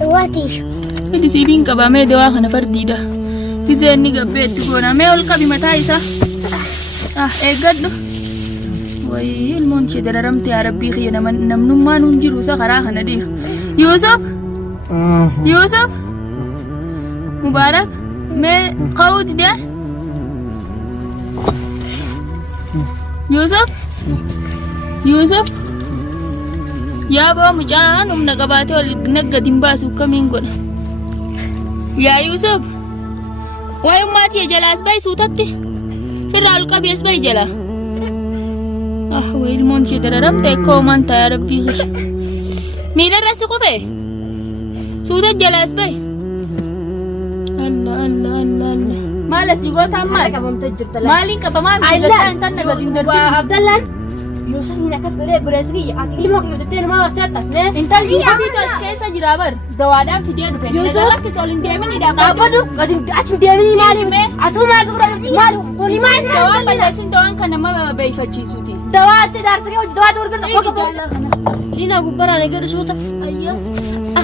دواتيش إنتي سيبين كبامي دواخنا فرديدة تزيني قبيت تقولنا ما يقول كبي متايسة قدو وي المنشد رمت يا ربي خينا نمنو ما ننجر سخراها ندير يوسف يوسف مبارك ما قود ده يوسف يوسف يا با مجان نقباتي ونقا دمباسو كمين قول يا يوسف واي ماتي جلاس باي سوتتي في الرال قبيس باي جلا وي المنشد رمت كومان يا ربي مين الرأس قبي سوتت جلاس باي الله الله الله الله مالا سيغوت عمال مالين كبمان أيلا انت نقدين دربين وعبد الله يوسف من كاس غري برازقي اعطيني ما كنت ما استطعت انت يوسف بس كيسا جرابر دوادام في دير فين لا لك سولين ديمن اذا ابدو قد اتم ديمني مالي اتو ما دغرا مالو ولي ما دوان بلاسين دوان كان ما بيفتشي سوتي دوات دارسك دوات ورغنا فوق لينا غبره نغير سوتا ايوه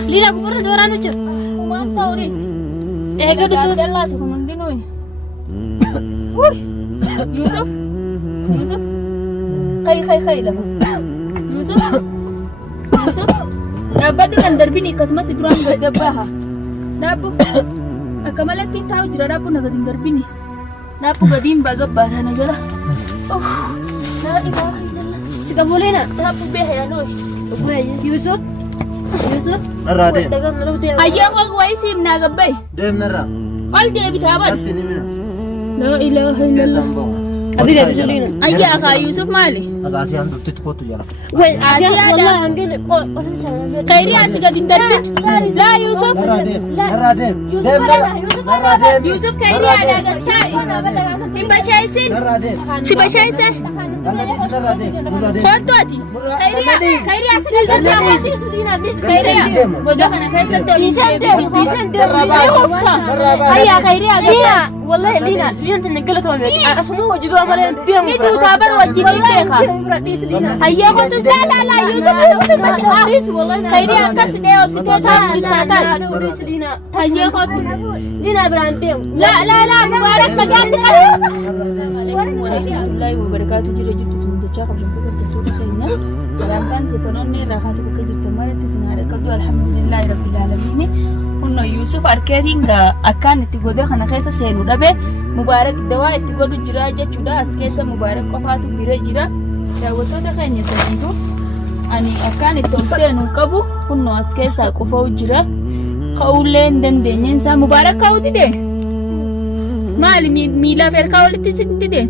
لينا غبره دورانو جر وما توريس قد سوتا الله تكون دينوي يوسف يوسف خي لما يوسف يوسف نابدو ندربيني كسما سدران غباها نابو أكملك تاو جرا نابو نغدين دربيني نابو غدين بغباها نجرا لا إله إلا الله سكبولينا نابو بيه يا نوي يوسف يوسف نرى ديم أيام وغويسي من غباي ديم نرى قال دي بتابر كتني منها لا إله إلا الله أبي رجلين أيا أخا يوسف مالي أغاسي هم دفتت كوتو جرا وين والله عندي خيري أسيقا دين دربين لا يوسف نرى ديم نرى ديم يوسف ديم نرى نرى ديم يوسف خيري على قتاي إمبا شايسين نرى ديم سيبا شايسة أنا بس نرى ديم نرى ديم خطواتي خيري أسيقا دربين خيري ودخنا كيسر هيا خيري أقول والله لينا سيانت نقلت والله أسمو وجدوا أمرين ديم نيتو تابر وجدين ليخا هيا قلت لا يوسف خيري أكس ديو بسيطة هيا قلت لينا برانديم لا مبارك مجال الله وبركاته جرى جبت سمجة قبل فكرة تطور خيرنا سلام كان جتنوني راحات بكجر تمارة تسنارة قبل الحمد لله رب العالمين كنا يوسف أركيدين أكان تقوده خنا خيسة سينو دبه مبارك دواء تقوده جرى جتودا أسكيسة مبارك قفاتو بيرا جرى داوتو دخيني سجيدو أني أكان التوسينو كبو كنا أسكيسة قفاو جرى قولين دندين سا مبارك قودي ده مالي ميلا فير قولتي سنتي ده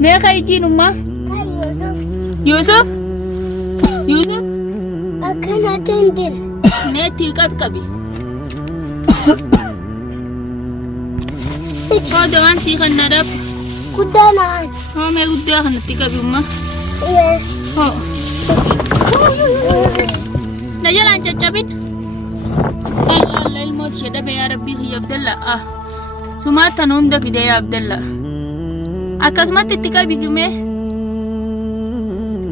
ما خيجين أمه يوسف يوسف أكنا تندل نتي كبي هذا وان سيخن ندب كدانا ما يقدر خنتي كبي أمه ها نجلا أنت جابين الله الموت شدة يا ربي يا عبد الله سمعت نوندا في ده يا عبد الله أكاسمات تتكا بيجمع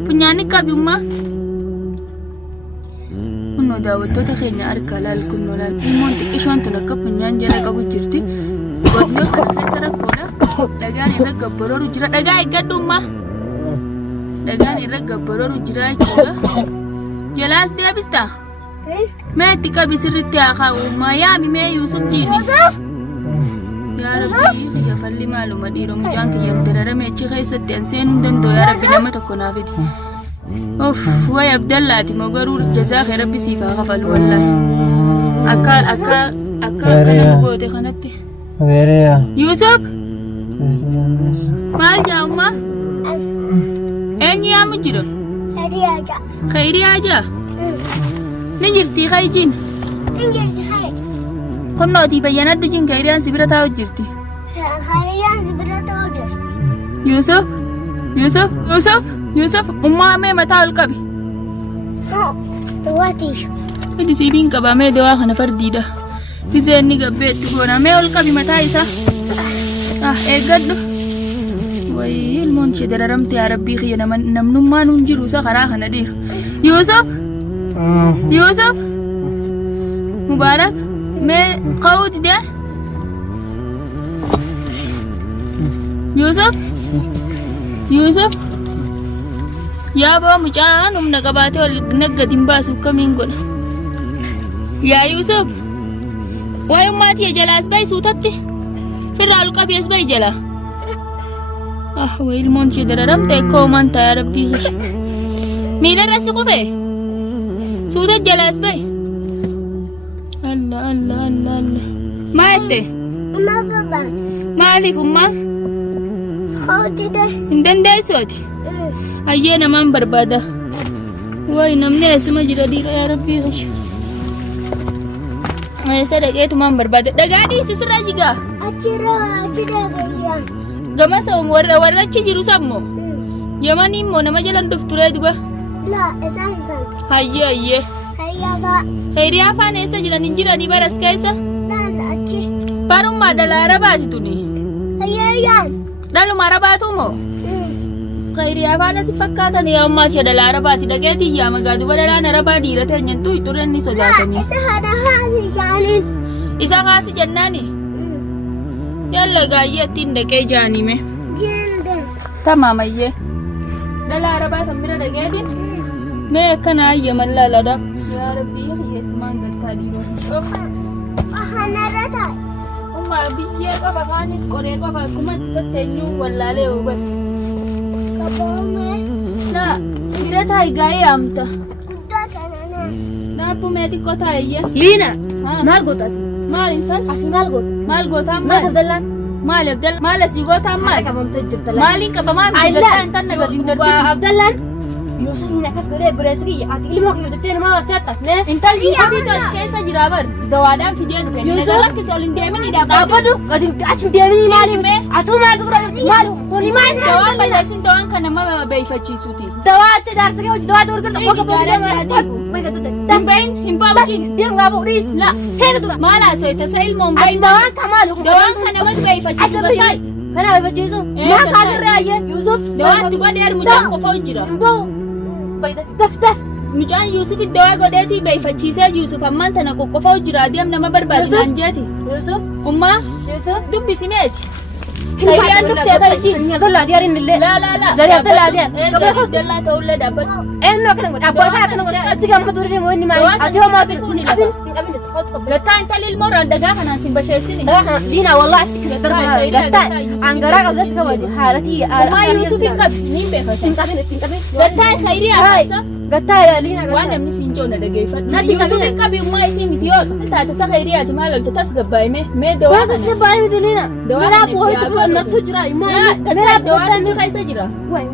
punyani kabuma kunno daawwattoota keenya argaa laal kunno laal ilmoon xiqqishoon tun akka punyaan jala qabu jirti godnoo kana keessa rakkoodha dhagaan irra gabbarooru jira dhagaa eeggadhumma dhagaan irra gabbarooru jira jechuudha jalaas deebista mee itti qabi sirritti haa kaa'ummaa yaami mee Yuusuf jiini yaa rabbi ya falli maaluma dhiiroo mucaan kiyya dararame achi keessatti an seenuu danda'u yaa rabbi nama tokko naaf fidi way abdallaati moo garuu jazaa kee rabbi siif haa kafalu wallaahi akka kana goote kanatti Yuusuf maal jaa'ummaa eenyu yaamu jira khayrii haajaa ni jirtii khayjiin konnooti bayyanadhu jin kayriyaan sibira taa'u jirti Yusuf ummaa mee mataa ol qabi idi siibiin qaba mee dawaa kana fardiidha dizeenni gabbeetti goona mee ol qabi mataa isaa eeggadhu wayi ilmoon ishee dararamte yaa rabbii kiyya namnummaan hin jiru isa karaa kana dhiiru Yusuf Yusuf Mubarak मैं खाऊं दे Yusuf Yusuf yaa boo mucaan humna qabaatee ol naggatiin baasu kamiin godha yaa Yusuf waa'ee ummaatii jalaas ba'i suutatti firraa ol qabees ba'i jala waa'ee ilmoon ishee dararamte akka homaan ta'a rabbii miilarra si qubee suutat jalaas ba'i Allah Allah Allah Allah maa jette maaliif ummaa hin dandeessuuti hayyee namaan barbaada wayi namni eessuma jira dhiira yaa rabbii qashi eessa dhaqeetumaan barbaada dhagaa dhiisi sirraa jigaa gama sa warra achi jiru sammoo yamanii immoo nama jalan dhufturee duba hayyee hayyee hiriyaa afaan eessa jiran hin jiranii baras keessa barummaa dhalaa arabaati tuni dhaluma arabaatu moo hiriyaa afaan asi fakkaatan yaa ummaa ishee dhalaa arabaati dhaqeetii yaa magaadu badhalaan arabaa dhiirate hanyattuu ixurre inni sodaatanii isa kaasi jennaani yalla gaayyee ittiin dhaqee jaanime tamaamayyee dhalaa arabaa san bira dhaqeetiin mee akkana hayya mallaaladha yaa rabbii hiyyeessumaan galtaa dhiiroo ummaa biyyee qaba kaanis qoree qaba akkuma tatteenyuu wallaalee hubate na bira taayi gaa'ee amta naappu mee xiqqoo taayiyye Liina maal gootas maal intal asii maal goota maal gootaan maal abdallaan maal abdal maal asii gootaan maal qabamtee jirta maaliin qabamaa miidhagdaa intal nagadin darbii abdallaan Yusufin akkas godhee bireessi ati ilmoo kiyya jettee nama waastee attafne intal Yusufitu as keessa jira bar dawaadhaan fidee dhufe naga lakkise ol hin deemini dhaabbadhu achi hin deemini maali atuu maal dura maali kuni maali dawaan balleessin dawaan kan nama beeyfachiisuuti dawaatti daarsa kee hojii dawaatti urgan dhaqoo qabu Dambain himbaabutiin deem gaabuu dhiis la heega dura maala soite sa ilmoon bayin dawaan kamaali dawaan kan nama beeyfachiisu bakai kana beeyfachiisu maa kaasirree ayyee Yusuf dawaan duba dheer mucaan qofa jira Daf. Mucaan Yusuf dawaa godheetii beeyfachiisee Yusuf ammaan tana qoqqofaa jira adeem nama barbaadu naan jeeti. Yusuf ummaa dubbisimeeti. Kayyaan dhuftee ta'ichi. Dallaa diyaarin illee. La. Zariyaa dallaa diyaar. Dallaa ta'ullee dhaabbatu. Eenyu akkana godhe abbaa isaa akkana godhe itti gammadu durii deemu inni maali ati homaa hin qabin Gattaa intalli ilmoo randagaa kanaan sin basheessini. Liina wallaahi itti kisa darba gattaa angaraa qabdatti isa wajji haalatii ummaa Yusuf hin qabi niin beekasa. hin qabin. Gattaa khayrii haasa. Gattaa Liina gattaa. Waan namni siin joona dhageeffadhu. Yusuf hin qabi ummaa isii miti yoo taate sa khayrii ati maal olta tas gabbaa'ime mee dawaa Waan kana. tasii baay'ee miti Liina. Meraa boo'itu fuudhan naqsu jira immoo. Meraa Dawaa namni keessa jira.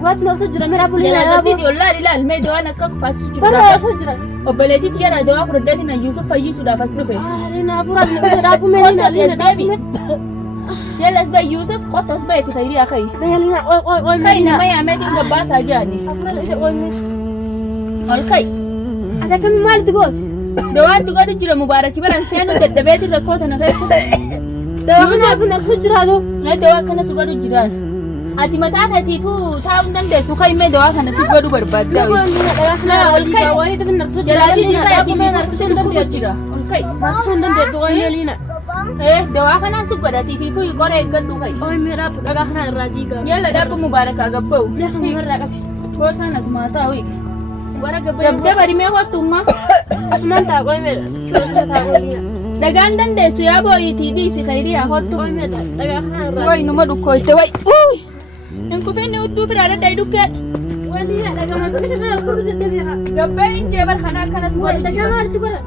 waati naqsu jira meraa buliina. Jalaa ollaan ilaal mee dawaan akka kufaasisu jiru. Bara naqsu jira. Obboleettiitti yara dawaa fudhadheetiin Yusuf fayyisuudhaaf as dhufe. Liina fuudhan dhaabuu mee Liina Liina dhaabuu mee. Yalla as ba'i Yusuf qottos ba'iiti khayrii haa khayi. Liina oi Khayi nama yaameetiin gabbaasaa jaani. Ol khayi. Ati akkamiin maalitti goote? Dawaatti godhu jira Mubaarakii baran seenuu dadhabeetiin rakkoo tana keessa. Dawaa kun naqsu jira doo. Dawaa kana si godhu jiraan. Ati mataa keetiifuu taa'uu hin dandeessu khayi dawaa kana si godhu barbaadda. Ol khayi. Jalaabii jirra atiifiifuu si godhu jira. Ol khayi. Dawaa kanaan si godhatiifiifuu qoree eeggadhu khayi. Yalla darbu Mubaarakaa gabba'u. Gorsaan asumaa taa'u. Dabdaba rimee kottummaa. Dhagaan dandeessu yaa booyitii dhiisi khayrii haa kottu. Wayi numa dhukkooyte wayi. Hin kufinni udduu biraa dadhayi dhukkee. Gabbee hin jeebar kana akkanas godhu jira.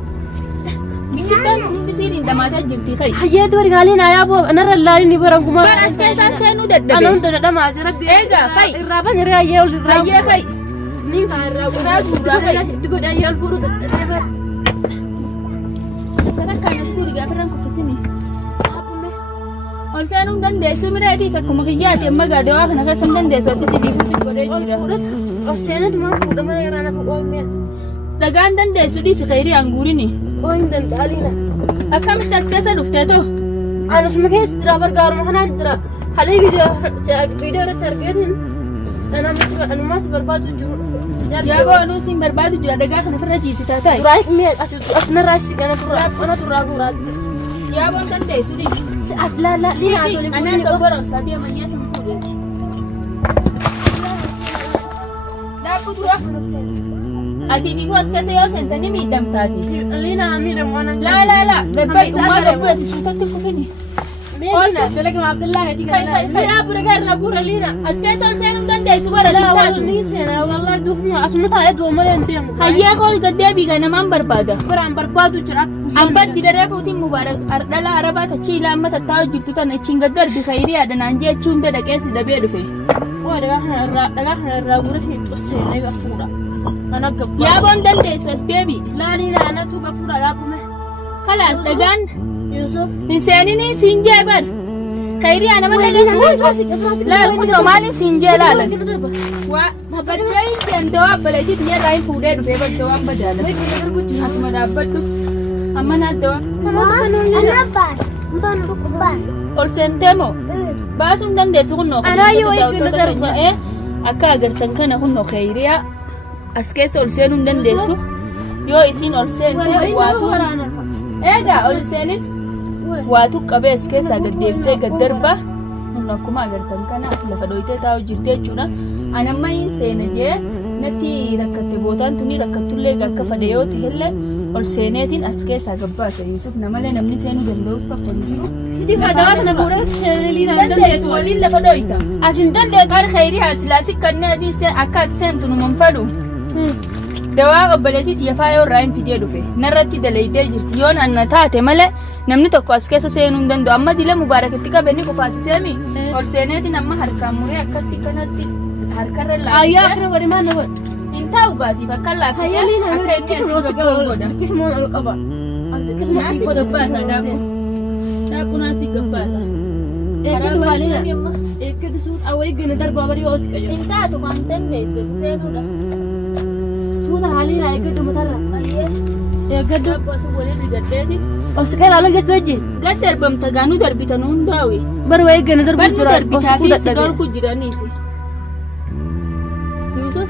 Biqiltoon bisiin hin dhamaataa jirti khayi. Hayyeetu wargaaleen ayaaboo narra laalin ni baran kuma. Baras keessaan seenuu dadhabe. Anuun tana dhamaase rabbi. Eegaa khayi. Irraa ban irraa hayyee ol irraa. Hayyee khayi. Niin kan irraa guddaa khayi. Itti godhe hayyee ol fuudhu dadhabee. Kanas guri gaafirraan kuffisini. Ol seenuu hin dandeessu mireetiis akkuma kiyyaati amma dawaa kana keessa hin dandeessu akkasii biifuu si godhee jira. Ol seenatu maa fuudhama yaraana fuudhoo Dhagaan dandeessu dhiisi khayrii hanguurini. hin danda'alina. Akkamitti as keessa dhuftee too? Anusuma keessa jira bargaaruma kanaan jira. Halee viidiyoo irratti argeetiin anumaas barbaadu jiru. Yaa boonuu siin barbaadu jira dhagaa kana firra ciisitaa taa'e. Duraa mee as narraa si kana turraa guuraatise. Yaa boon dandeessu dhiisi. Si at laala liina atoli Anaan gabbara obsaa deemayyaa san fuudheeti. Daabbu dura. Ati ni boos keessa yoo seentanii miidhamtaati. liina miidhamu waan Laa gabbai ummaa gabbuu ati suutatti kufini. Meeshaa dalagama Abdullahi hadi kana. Miidhaa bira garna guura liina. As keessa ol seenuu dandeessu bara Laa bittaatu. walni seena wallahi duufni asuma taa'ee duumalee hin deemu. Hayyaa koo gaddeebii namaan barbaada. Biraan barbaadu jira. Abbatti daree fuutiin mubaarak dhala arabaa tachi ilaa amma tattaa'u jirtu tana achiin gad darbi khayrii adanaan jechuun da dhaqeessi dabee dhufe. Waa dhagaa kana irraa guura fi xussee na fuudha. Ana gabba. Yaa boon dandeessu as deebii. Laaliina anatu gafuudha gaafume. Kalaas dhagaan Yusuf. hin seeninii siin jee bar. Khayrii ana mana geessu. Laal kunoo maaliin siin jee laalan. Waa baddee hin danda'u abbaleetii biyya hin fuudhee dhufee baddee waan badaalan. Asuma dhaabbadhu. Amma naaddawa. Ol seentee moo? Baasuun dandeessu kunnoo akka agartan kana kunnoo khayriyaa as keessa ol seenuu dandeessu. Yoo isiin ol seentee waatu eegaa ol seenin waatu qabee as keessaa gad deebisee gad darba. Kun akkuma agartan kana as lafa dhoyitee taa'u jirti jechuudha. Anamma hin seena jee natti rakkatte bootaan tuni rakkattullee akka fadhe yoo ta'ellee ol seeneetiin as keessaa gabbaasa Yusuf namalee namni seenuu danda'us tokko hin jiru. Idi fadawa kana fuudhee liina Dandeessu waliin lafa dhoyita. Ati hin dandeessu kan khayrii haasilaasi kanneen akka ati seentu numan fadhu. Dawaa obboleetii xiyyaafaa yoo irraa hin fidee dhufe narratti dalaydee jirti yoo naanna taate malee namni tokko as keessa seenuu hin danda'u. Amma dilee mubaarakatti qabeenni qofaasiseemi ol seeneetiin amma harkaan muree akkatti kanatti harkarra Ayyaa laafisee kana godhi maal na godhi? hin taa'u baasiif akka laafisee akka inni asii gabbaa'u godha. Kismoon ol qaba. Naasi gabbaasa daakuu naasi gabbaasa. Eeggatu waliina. Eeggatu suut awwayii gana darbaa barii yoo si qayyoo. Hin taatu kan dandeessu seenuudha. Suuta haliina eeggatu matarra. Eeggatu. Dabboo asii waliin rigadheeti. Obsi qeeraa lageessu wajjin. Gad darbamta gaanuu darbitan hundaawi. Bar wayii gana darbaa Barni jira. darbitaa fi si dhorku jiraniisi. Yusuf.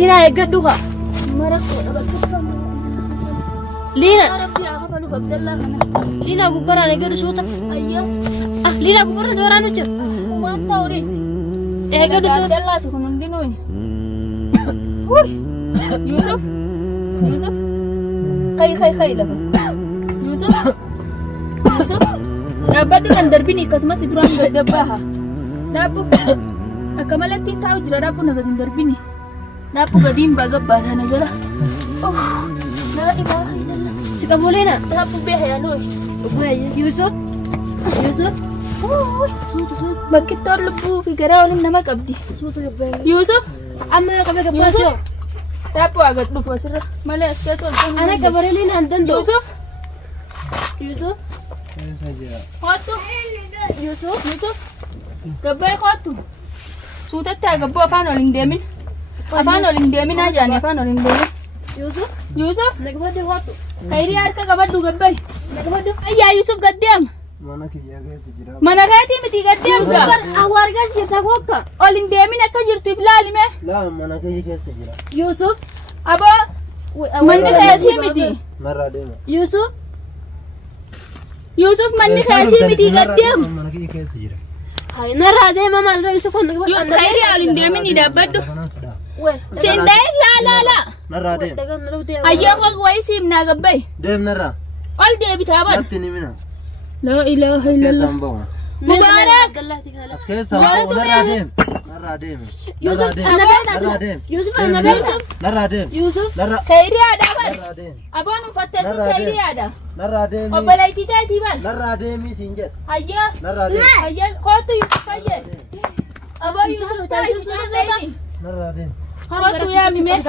Liina eeggadhu kaa. Mara koodha bakka Liina. Rabbi haa kafalu Abdallaa kana. Liina gubbaraan eeggatu suuta. Ayyaa. Liina gubbaraan tooraan hojjeta. Waan ta'uudhis. Eeggatu suuta. Abdallaatu kun hundinuu. Yusuf. Kai lafa. Yusuf. Dhaabbadhu kan darbini akkasumas duraan gabbaaha. Dhaabbu. Akka malatti taa'u jira dhaabbu na gadi hin darbini. Dhaabbu gadiin gabbaataa na jala. Naa dhibaa. Si qabu Liina. Dhaabbu beeha yaaloo. Yusuf. Suuta. Bakkittoon lubbuu fi garaa waliin nama qabdi. Suuta gabbaa. Yusuf. Amma na qabee gabbaasoo. Dhaabbu agat dhufu asirra malee as keessa ol seenuu Ana gabaree Liina hin danda'u. Yusuf. Keessa jira. Kottu. Yusuf. Gabbaa kottu. Suutatti agabboo afaan ol hin deemin. Afaan ol hin deemin haa jaani afaan ol hin deemin. Yusuf. Nagabadde hoottu. Khayrii harka qabadhu gabbai. Nagabadde. Ayyaa Yusuf gaddeema. Mana kiyya keessa jira. Mana keetii miti gaddeemsa. Awwaargaas jirta kokka. Ol hin deemin akka jirtuuf laalime. Laa mana kiyya keessa jira. Yusuf. Aboo. Manni keessii miti. Narraa deema. Yusuf manni keessii miti gaddeema. Mana kiyya keessa jira. Hai narraa deema maal Yusuf kan nagabadde. Khayrii ol hin deemin ni dhaabbadhu. Kanaas dha. Sindeen laa. Narraa deema. Dagan nalu deema. Ayyaa wayii siimnaa gabbai. Deem narraa. Ol deebitaa bad. Natti ni mina. La ilaha As illallah. keessaan bahu. Mubaarak. As keessaan bahu. Narraa deem. Narraa deem. Yusuf Narraa annabeeta. deem. Yusuf annabeeta. Narraa deem. Yusuf. Narraa. Khayrii aadaa bad. Narraa deem. Aboon uffatteessu khayrii aadaa. Narraa deem. Obboleettii taatii bad. Narraa deemii siin jedha. Hayyaa. Narraa deem. Hayyaa kootu Yusuf fayyee. Aboo Yusuf taa'ii taa'ii. Narraa deem. Kootu yaamime.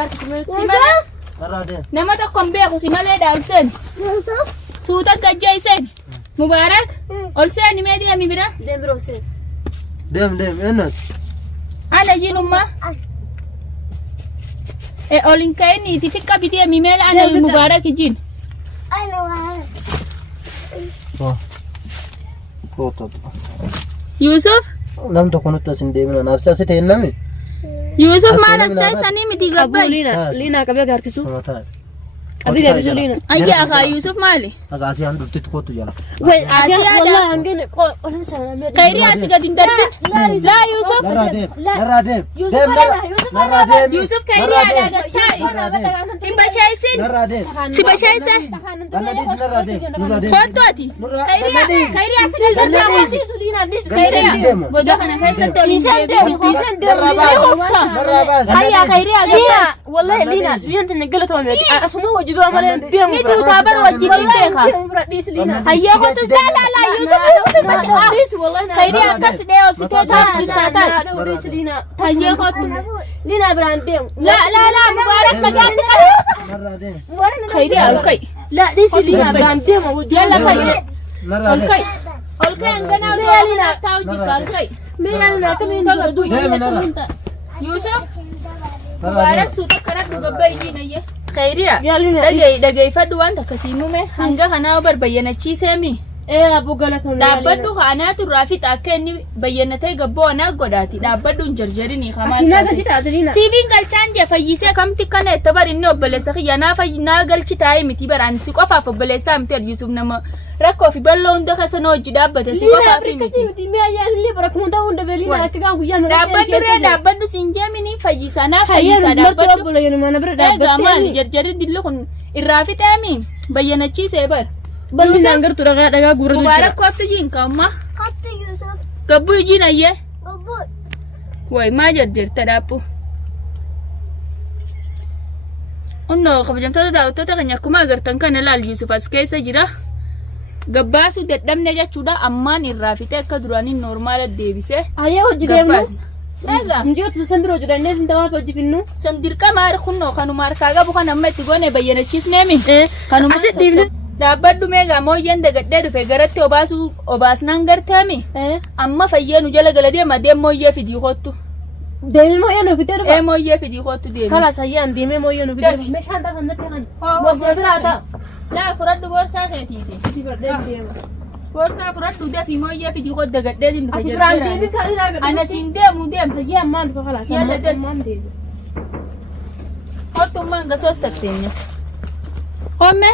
Simala. Narraa deem. Nama tokko hin beeku simalee dhaabseen. Suuta gajjeeseen. Mubaarak. Ol seeni mee deemi bira. Deem biroo seen. Deem eenyuti? Ana jinummaa. Ol hin ka'inniiti xiqqa bideemi mee ana Mubaarak jin. Oh. Foto. Yusuf. Nam tokko nutti as hin deemina. Naaf asi ta'e nami. Yusuf maal as taasisanii miti Abu gabbay. Lina qabee gaarkisu. Sama taa'e. Qabee gaarkisu Lina. Ayya akaa Yusuf maali? Akaasii aan dhuftetti kootu jala. Wai Asii asiya ada. wallahi hangene qolan sana. Khayrii asii gadi hin darbin. Laa Yusuf. Narraa deem. Narraa deem. Yusuf Deem ada, narraa. Yusuf Narraa deem. Yusuf Khayrii aadaa gattaa'i. Hin bashaa'isin. Narraa deem. Si bashaa'isa. Kannadis narraa deem. Nurraa deem. Kottu ati. Khayrii asii gadi hin darbin. Deemu. Goda kana keessatti ol hin deebiin. Narraa baasa. Hayyaa Khayrii agartaa. والله لينا بينت نقلت وين اسمه وجدوا عملين بيهم Ni tutabar wajjin beeka. Hayyaa kottu jaalala Yusuf والله Khayrii akkas dhee obsitee taa'aa. Hayyaa kottu. لينا برانديم La mubaarak magaan ni qabu. Narraa deem. Khayrii alkay. لا ديس لينا برانديم Yalla وجدوا Khayrii. Narraa deem. Olkay. Olkay hanganaa gaafinaaf taa'u jirta olkay. مين انا سمين Deemi narraa. Yusuf. Narraa Mubaarak deem. suuta karaa dhugabbay diinayye. Khayriya. يا لينا Dhageeffadhu waan takka siimume hanga kanaa barbayyanachiiseemi. ايه ابو قالتهم Dhaabbadhu kanaa turraa fi akka inni bayyanatee gabboo anaa godhaati. Dhaabbadhu hin jarjarinii عشان kamaa. قلت تعدلينا Siiviin galchaan jee fayyisee kamti kana itti bar inni obboleessa kiyya naa galchi taa'ee miti baraan si qofaaf obboleessaa miti Yusuf nama rakkoo fi bal'oo hunda keessa na hojii dhaabbate si لينا qofaaf بركسي miti. ودي ما يا اللي بركون ده وند بلينا كذا ويا Dhaabbadhu siin jeemini fayyisaa naa خير fayyisaa مرت dhaabbadhu. ابو لين ما نبرد Egaa maali jarjarri dilli kun irraa fixeemi bayyanachiisee bar. بلين انغر ترغا دغا غورد Mubaarak kottu jiin kaamma. Gabbuu ijiin ayyee. Way maa jarjarta dhaabbu. Onnoo kabajamtoota daawwattoota keenya akkuma agartan kana laal Yusuf as keessa jira. Gabbaasu dadhabne jechuudha ammaan irraa fixee akka duraanii normaala deebisee هيا وجي ديمو gabbaasna. Egaa نجيت تسندرو جدنا انت واقف وجي فينو san dirqama kunnoo kanuma harkaa qabu kan amma itti goone bayyanachiisneemi. Kanuma Asi diimne. dhaabbadhu meegaa mooyyeen dagadhee dhufe garatti obaasnaan garteemi. ايه Amma fayyee nu jala gala deema deem mooyyee fidii kottu. ديمي مو ينو في تربا Mooyyee fidii kottu deemi. خلاص هيا ديمي مو ينو في تربا مش انت خنت وصلت Laa fudhadhu boorsaa keetiiti. Boorsaa fudhadhu dafii mooyyee fidii kottu dagadhee dhufe براندي jarjara. كان Ana siin deemu deem. هيا ما ندفع خلاص يلا دل. ما ندفع Kottummaan gasoos tatteenya. Homme.